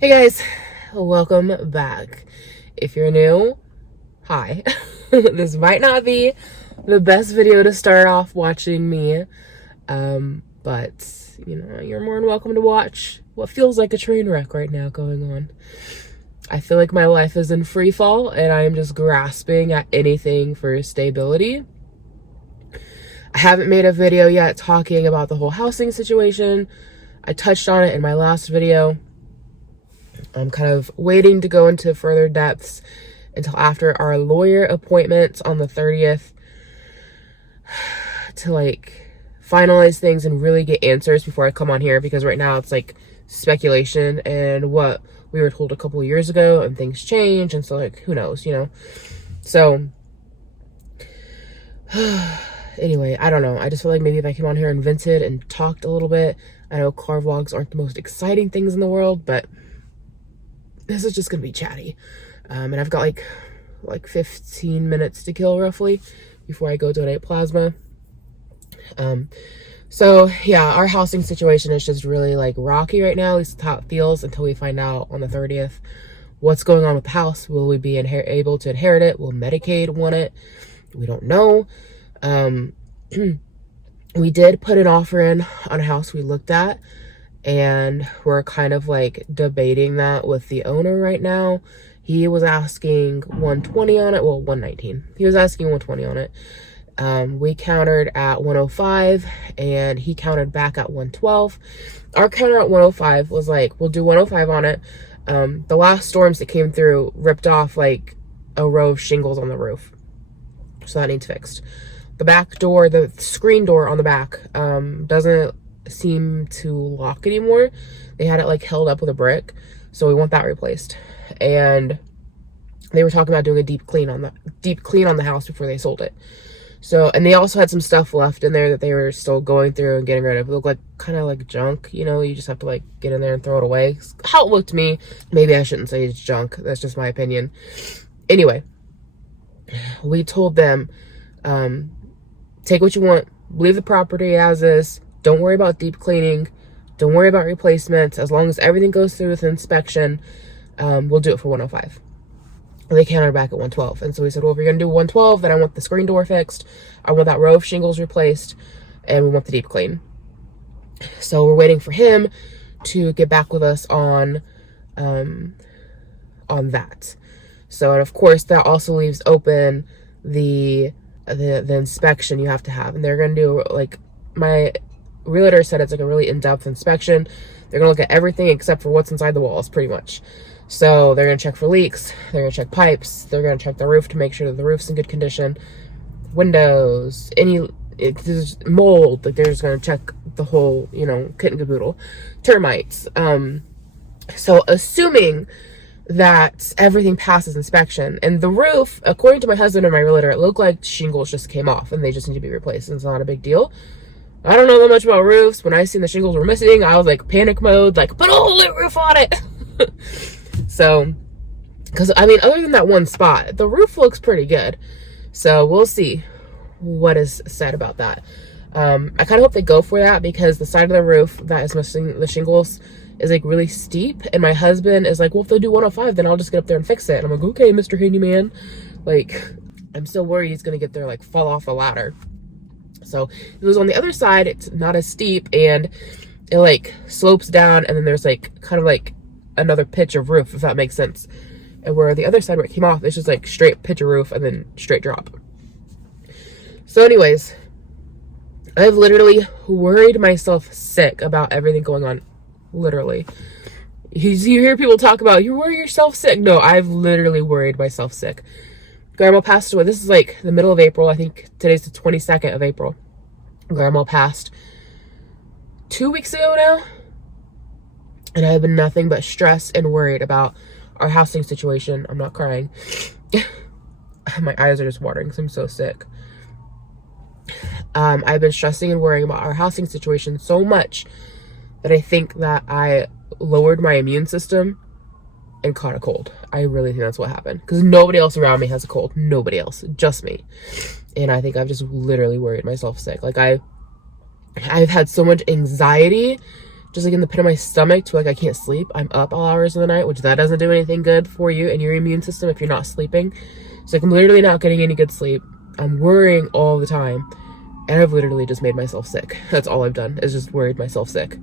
Hey guys, welcome back. If you're new, hi. This might not be the best video to start off watching me, but you know, you're more than welcome to watch what feels like a train wreck right now going on. I feel like my life is in free fall and I am just grasping at anything for stability. I haven't made a video yet talking about the whole housing situation. I touched on it in my last video. I'm kind of waiting to go into further depths until after our lawyer appointment on the 30th to like finalize things and really get answers before I come on here, because right now it's like speculation and what we were told a couple of years ago and things change, and so like who knows, you know. So anyway, I don't know. I just feel like maybe if I came on here and vented and talked a little bit. I know car vlogs aren't the most exciting things in the world, but this is just gonna be chatty. And I've got like 15 minutes to kill roughly before I go donate plasma. So yeah, our housing situation is just really like rocky right now. At least how it feels until we find out on the 30th what's going on with the house. Will we be able to inherit it? Will Medicaid want it? We don't know. We did put an offer in on a house we looked at, and we're kind of like debating that with the owner right now. He was asking 120 on it. Well, 119. He was asking 120 on it. We countered at 105 and he countered back at 112. Our counter at 105 was like, we'll do 105 on it. The last storms that came through ripped off like a row of shingles on the roof. So that needs fixed. The back door, the screen door on the back, doesn't seem to lock anymore. They had it like held up with a brick, so we want that replaced. And they were talking about doing a deep clean on the house before they sold it. So, and they also had some stuff left in there that they were still going through and getting rid of. It looked like kind of like junk, you know. You just have to like get in there and throw it away. How it looked to me. Maybe I shouldn't say it's junk. That's just my opinion. Anyway, we told them, take what you want, leave the property as is. Don't worry about deep cleaning. Don't worry about replacements. As long as everything goes through with inspection, we'll do it for 105. And they countered back at 112. And so we said, well, if you're going to do 112, then I want the screen door fixed. I want that row of shingles replaced. And we want the deep clean. So we're waiting for him to get back with us on that. So, and of course, that also leaves open the inspection you have to have. And they're going to do, like, my realtor said it's like a really in-depth inspection. They're gonna look at everything except for what's inside the walls, pretty much. So they're gonna check for leaks, they're gonna check pipes, they're gonna check the roof to make sure that the roof's in good condition, windows, there's mold, like they're just gonna check the whole, you know, kit and caboodle, termites. So assuming that everything passes inspection, and the roof, according to my husband and my realtor, it looked like shingles just came off and they just need to be replaced, and it's not a big deal. I don't know that much about roofs. When I seen the shingles were missing, I was like panic mode, like put a whole new roof on it. So, because I mean, other than that one spot, the roof looks pretty good. So we'll see what is said about that. I kind of hope they go for that, because the side of the roof that is missing the shingles is like really steep. And my husband is like, well, if they do 105, then I'll just get up there and fix it. And I'm like, okay, Mr. Handyman. Like, I'm still worried he's going to get there, like fall off a ladder. So it was on the other side, it's not as steep, and it like slopes down, and then there's like kind of like another pitch of roof, if that makes sense. And where the other side where it came off, it's just like straight pitch of roof and then straight drop. So anyways, I've literally worried myself sick about everything going on. Literally. You hear people talk about, you worry yourself sick. No, I've literally worried myself sick. Grandma passed away. This is like the middle of April. I think today's the 22nd of April. Grandma passed 2 weeks ago now. And I have been nothing but stressed and worried about our housing situation. I'm not crying. My eyes are just watering because I'm so sick. I've been stressing and worrying about our housing situation so much that I think that I lowered my immune system and caught a cold. I really think that's what happened, because nobody else around me has a cold. Nobody else, just me. And I think I've just literally worried myself sick. Like I've had so much anxiety just like in the pit of my stomach to like I can't sleep. I'm up all hours of the night, which that doesn't do anything good for you and your immune system if you're not sleeping. So like I'm literally not getting any good sleep. I'm worrying all the time, and I've literally just made myself sick. That's all I've done, is just worried myself sick.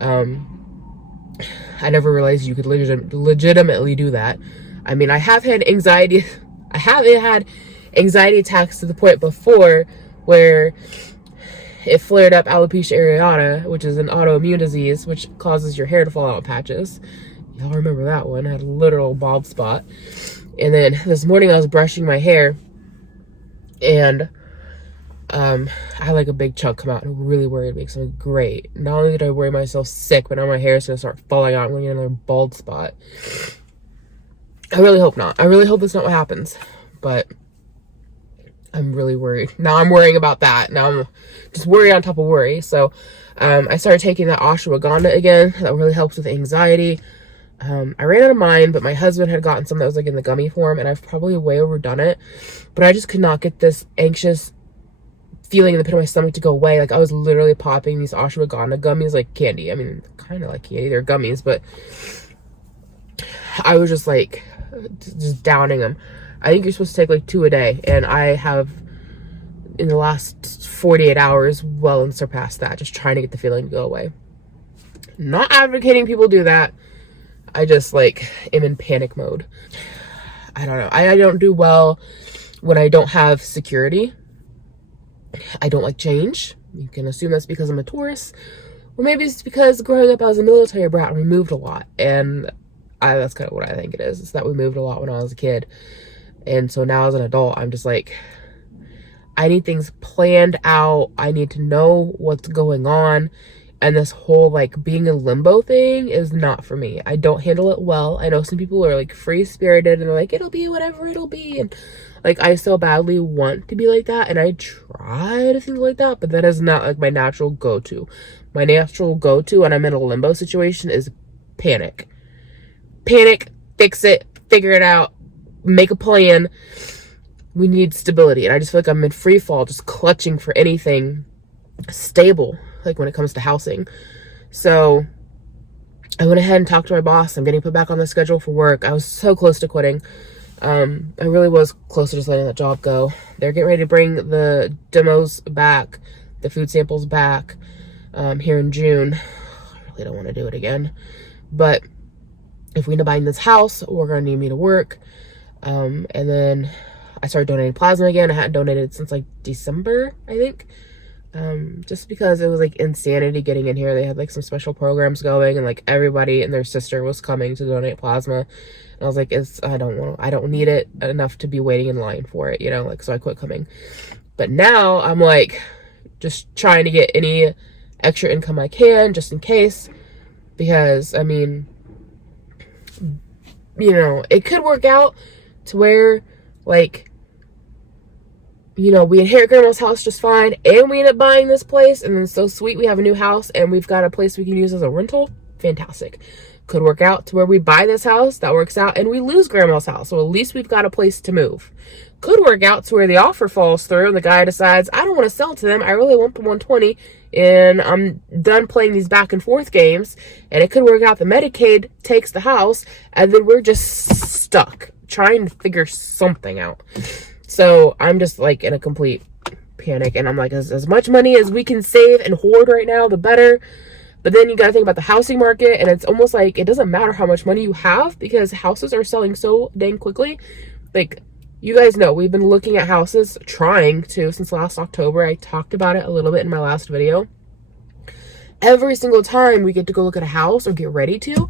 I never realized you could legitimately do that. I mean, I have had anxiety. I haven't had anxiety attacks to the point before where it flared up alopecia areata, which is an autoimmune disease, which causes your hair to fall out in patches. Y'all remember that one? I had a literal bald spot. And then this morning I was brushing my hair, and I had like a big chunk come out, and it really worried me. So I'm like, great. Not only did I worry myself sick, but now my hair is gonna start falling out. I'm gonna get another bald spot. I really hope not. I really hope that's not what happens. But I'm really worried. Now I'm worrying about that. Now I'm just worry on top of worry. So I started taking that ashwagandha again. That really helps with anxiety. I ran out of mine, but my husband had gotten some that was like in the gummy form, and I've probably way overdone it. But I just could not get this anxious feeling in the pit of my stomach to go away. Like I was literally popping these ashwagandha gummies like candy. I mean, kind of like candy. They're gummies, but I was just like just downing them. I think you're supposed to take like 2 a day, and I have in the last 48 hours well and surpassed that, just trying to get the feeling to go away. Not advocating people do that. I just like am in panic mode. I don't know. I don't do well when I don't have security. I don't like change. You can assume that's because I'm a Taurus, or maybe it's because growing up I was a military brat and we moved a lot, and that's kind of what I think it is. It's that we moved a lot when I was a kid, and so now as an adult I'm just like, I need things planned out. I need to know what's going on, and this whole like being in limbo thing is not for me. I don't handle it well. I know some people are like free-spirited and they're like, it'll be whatever it'll be, and like I so badly want to be like that, and I try to think like that, but that is not like my natural go-to. My natural go-to when I'm in a limbo situation is panic. Panic, fix it, figure it out, make a plan. We need stability, and I just feel like I'm in free fall, just clutching for anything stable, like when it comes to housing. So I went ahead and talked to my boss. I'm getting put back on the schedule for work. I was so close to quitting. I really was close to just letting that job go. They're getting ready to bring the demos back, the food samples back, here in June. I really don't want to do it again, but if we end up buying this house, we're going to need me to work. And then I started donating plasma again. I hadn't donated since like December, I think. Just because it was like insanity getting in here. They had like some special programs going, and like everybody and their sister was coming to donate plasma. And I was like, I don't need it enough to be waiting in line for it, you know, like, so I quit coming. But now I'm like just trying to get any extra income I can just in case, because I mean, you know, it could work out to where like, you know, we inherit grandma's house just fine, and we end up buying this place, and then so sweet, we have a new house and we've got a place we can use as a rental. Fantastic. Could work out to where we buy this house, that works out, and we lose grandma's house, so at least we've got a place to move. Could work out to where the offer falls through and the guy decides, I don't want to sell to them, I really want the 120, and I'm done playing these back and forth games. And it could work out the Medicaid takes the house, and then we're just stuck trying to figure something out. So I'm just like in a complete panic, and I'm like, as much money as we can save and hoard right now, the better. But then you got to think about the housing market, and it's almost like it doesn't matter how much money you have, because houses are selling so dang quickly. Like, you guys know, we've been looking at houses, trying to, since last October. I talked about it a little bit in my last video. Every single time we get to go look at a house or get ready to,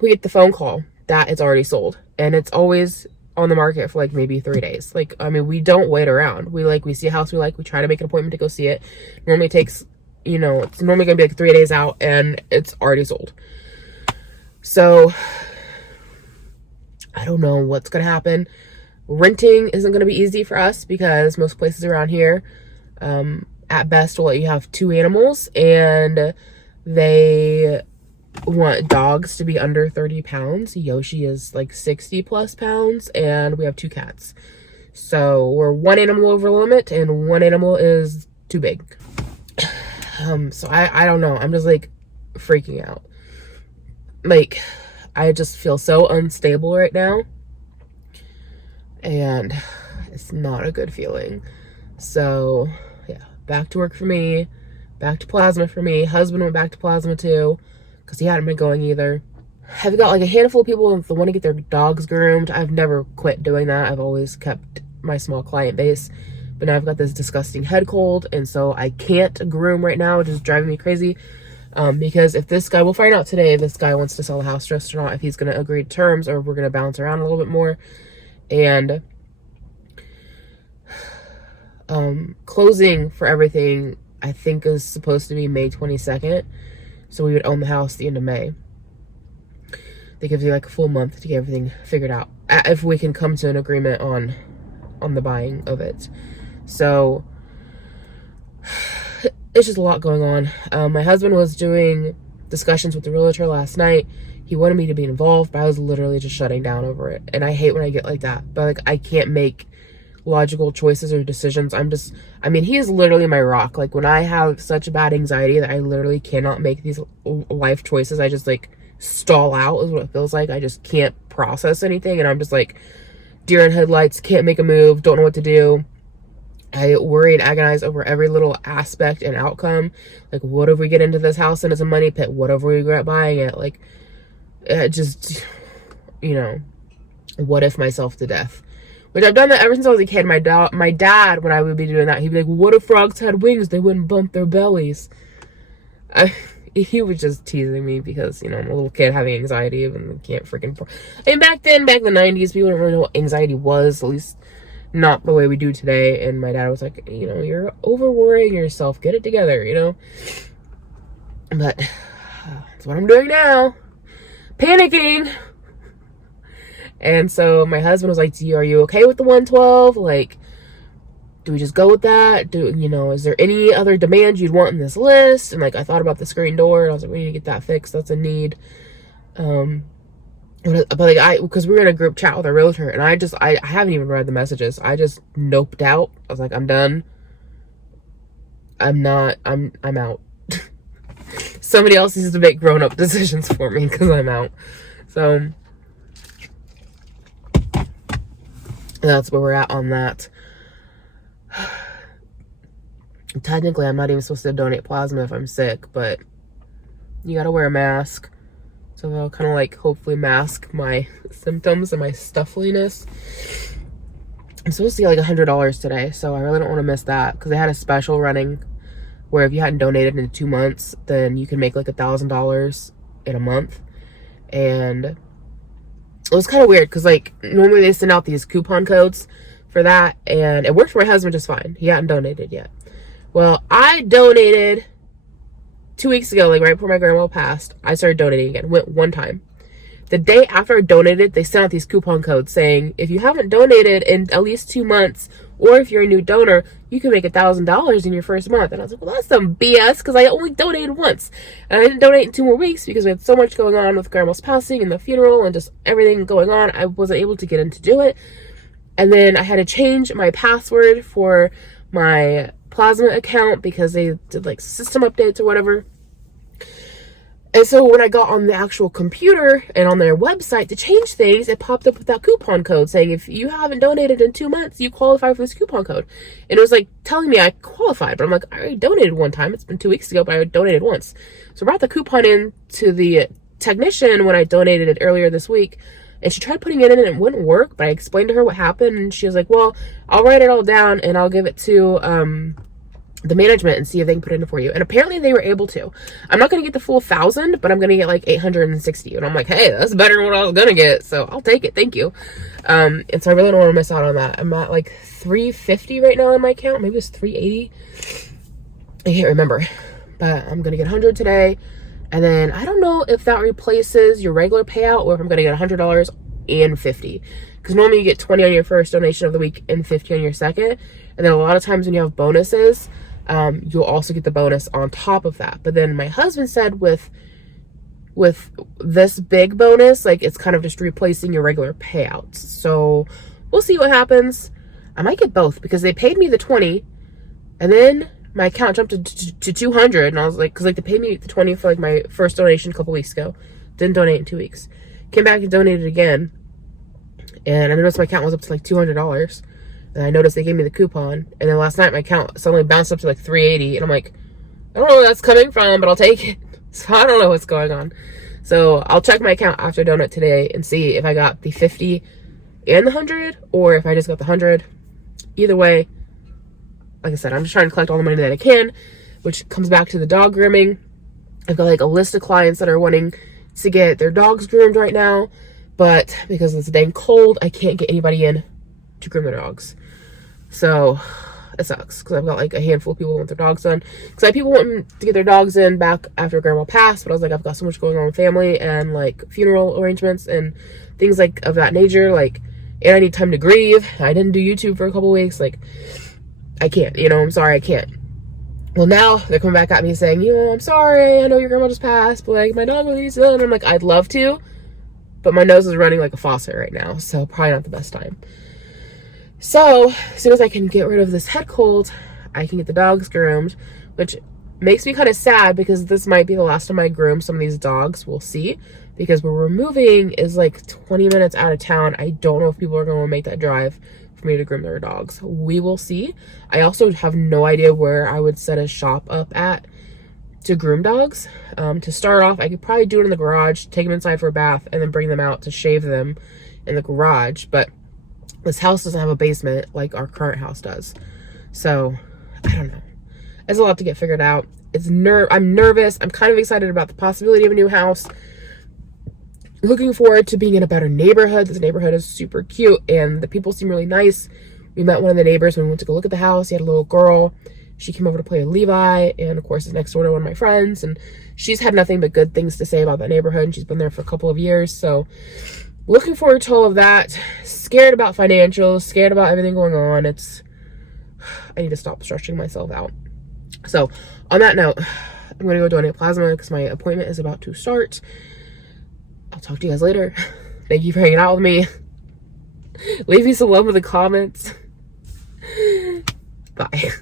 we get the phone call that it's already sold. And it's always on the market for like maybe 3 days. Like, I mean, we don't wait around. We see a house we like, we try to make an appointment to go see it. Normally takes, you know, it's normally gonna be like 3 days out, and it's already sold. So I don't know what's gonna happen. Renting isn't gonna be easy for us, because most places around here, at best, will let you have 2 animals, and they want dogs to be under 30 pounds. Yoshi is like 60 plus pounds, and we have 2 cats. So we're 1 animal over limit, and 1 animal is too big. So I don't know. I'm just like freaking out. Like, I just feel so unstable right now, and it's not a good feeling. So yeah, back to work for me, back to plasma for me. Husband went back to plasma too, because he hadn't been going either. I've got like a handful of people that want to get their dogs groomed. I've never quit doing that. I've always kept my small client base, but now I've got this disgusting head cold, and so I can't groom right now, which is driving me crazy. Because if this guy, we'll find out today if this guy wants to sell the house just or not, if he's going to agree to terms, or if we're going to bounce around a little bit more. And closing for everything, I think, is supposed to be May 22nd. So we would own the house the end of May. That gives you like a full month to get everything figured out, if we can come to an agreement on the buying of it. So it's just a lot going on. My husband was doing discussions with the realtor last night. He wanted me to be involved, but I was literally just shutting down over it. And I hate when I get like that. But like, I can't make logical choices or decisions. He is literally my rock. Like, when I have such bad anxiety that I literally cannot make these life choices, I just like stall out is what it feels like. I just can't process anything. And I'm just like deer in headlights, can't make a move, don't know what to do. I worry and agonize over every little aspect and outcome. Like, what if we get into this house and it's a money pit? What if we regret buying it? Like, just, what if myself to death? Which I've done that ever since I was a kid. My dad, when I would be doing that, he'd be like, what if frogs had wings? They wouldn't bump their bellies. He was just teasing me because, I'm a little kid having anxiety and can't freaking... And back in the 90s, people didn't really know what anxiety was, at least not the way we do today. And my dad was like, you're over worrying yourself, get it together, but that's what I'm doing now, panicking. And so my husband was like, are you okay with the 112? Like, do we just go with that? Is there any other demands you'd want in this list? And like, I thought about the screen door and I was like, we need to get that fixed, that's a need. But like, because we were in a group chat with our realtor, and I haven't even read the messages. I just noped out. I was like, I'm done. I'm out. Somebody else needs to make grown-up decisions for me because I'm out. So that's where we're at on that. Technically, I'm not even supposed to donate plasma if I'm sick, but you gotta wear a mask. So that'll kind of like hopefully mask my symptoms and my stuffiness. I'm supposed to get like $100 today, so I really don't want to miss that, because they had a special running where if you hadn't donated in 2 months, then you can make like $1,000 in a month. And it was kind of weird because like normally they send out these coupon codes for that, and it worked for my husband just fine. He hadn't donated yet. Well, I donated 2 weeks ago, like right before my grandma passed. I started donating again. Went one time. The day after I donated, they sent out these coupon codes saying, if you haven't donated in at least 2 months, or if you're a new donor, you can make $1,000 in your first month. And I was like, well, that's some BS, because I only donated once. And I didn't donate in 2 more weeks because we had so much going on with grandma's passing and the funeral and just everything going on. I wasn't able to get in to do it. And then I had to change my password for my plasma account because they did like system updates or whatever. And so when I got on the actual computer and on their website to change things, it popped up with that coupon code saying, if you haven't donated in 2 months, you qualify for this coupon code. And it was like telling me I qualified, but I'm like, I already donated one time. It's been 2 weeks ago, but I donated once. So I brought the coupon in to the technician when I donated it earlier this week, and she tried putting it in and it wouldn't work, but I explained to her what happened, and she was like, well, I'll write it all down and I'll give it to the management and see if they can put it in for you. And apparently they were able to. I'm not going to get the full 1,000, but I'm going to get like 860. And I'm like, hey, that's better than what I was going to get. So I'll take it. Thank you. And so I really don't want to miss out on that. I'm at like 350 right now in my account. Maybe it's 380. I can't remember. But I'm going to get 100 today. And then I don't know if that replaces your regular payout or if I'm going to get $100 and 50. Because normally you get 20 on your first donation of the week and 50 on your second. And then a lot of times when you have bonuses, you'll also get the bonus on top of that. But then my husband said with this big bonus, like it's kind of just replacing your regular payouts. So we'll see what happens. I might get both because they paid me the 20, and then my account jumped to 200, and I was like, because like they paid me the 20 for like my first donation a couple weeks ago. Didn't donate in 2 weeks. Came back and donated again, and I noticed my account was up to like $200. And I noticed they gave me the coupon, and then last night my account suddenly bounced up to like 380, and I'm like, I don't know where that's coming from, but I'll take it. So I don't know what's going on. So I'll check my account after donut today and see if I got the 50 and the 100, or if I just got the 100. Either way, like I said, I'm just trying to collect all the money that I can, which comes back to the dog grooming. I've got like a list of clients that are wanting to get their dogs groomed right now, but because it's dang cold, I can't get anybody in to groom their dogs. So it sucks, because I've got like a handful of people who want their dogs done. Because I have people wanting to get their dogs in back after grandma passed, but I was like, I've got so much going on with family and like funeral arrangements and things like of that nature, like, and I need time to grieve. I didn't do YouTube for a couple weeks, like, I can't, you know, I'm sorry, I can't. Well, now they're coming back at me saying, you know, I'm sorry, I know your grandma just passed, but like my dog really needs it. And I'm like, I'd love to, but my nose is running like a faucet right now, so probably not the best time. So as soon as I can get rid of this head cold, I can get the dogs groomed, which makes me kind of sad because this might be the last time I groom some of these dogs. We'll see, because where we're moving is like 20 minutes out of town. I don't know if people are going to make that drive for me to groom their dogs. We will see. I also have no idea where I would set a shop up at to groom dogs. To start off, I could probably do it in the garage, take them inside for a bath, and then bring them out to shave them in the garage. But this house doesn't have a basement like our current house does. So, I don't know. It's a lot to get figured out. I'm nervous. I'm kind of excited about the possibility of a new house. Looking forward to being in a better neighborhood. This neighborhood is super cute, and the people seem really nice. We met one of the neighbors when we went to go look at the house. He had a little girl. She came over to play with Levi, and of course is next door to one of my friends, and she's had nothing but good things to say about that neighborhood, and she's been there for a couple of years. So looking forward to all of that. Scared about financials, scared about everything going on. I need to stop stressing myself out. So on that note, I'm going to go donate plasma because my appointment is about to start. I'll talk to you guys later. Thank you for hanging out with me. Leave me some love in the comments. Bye.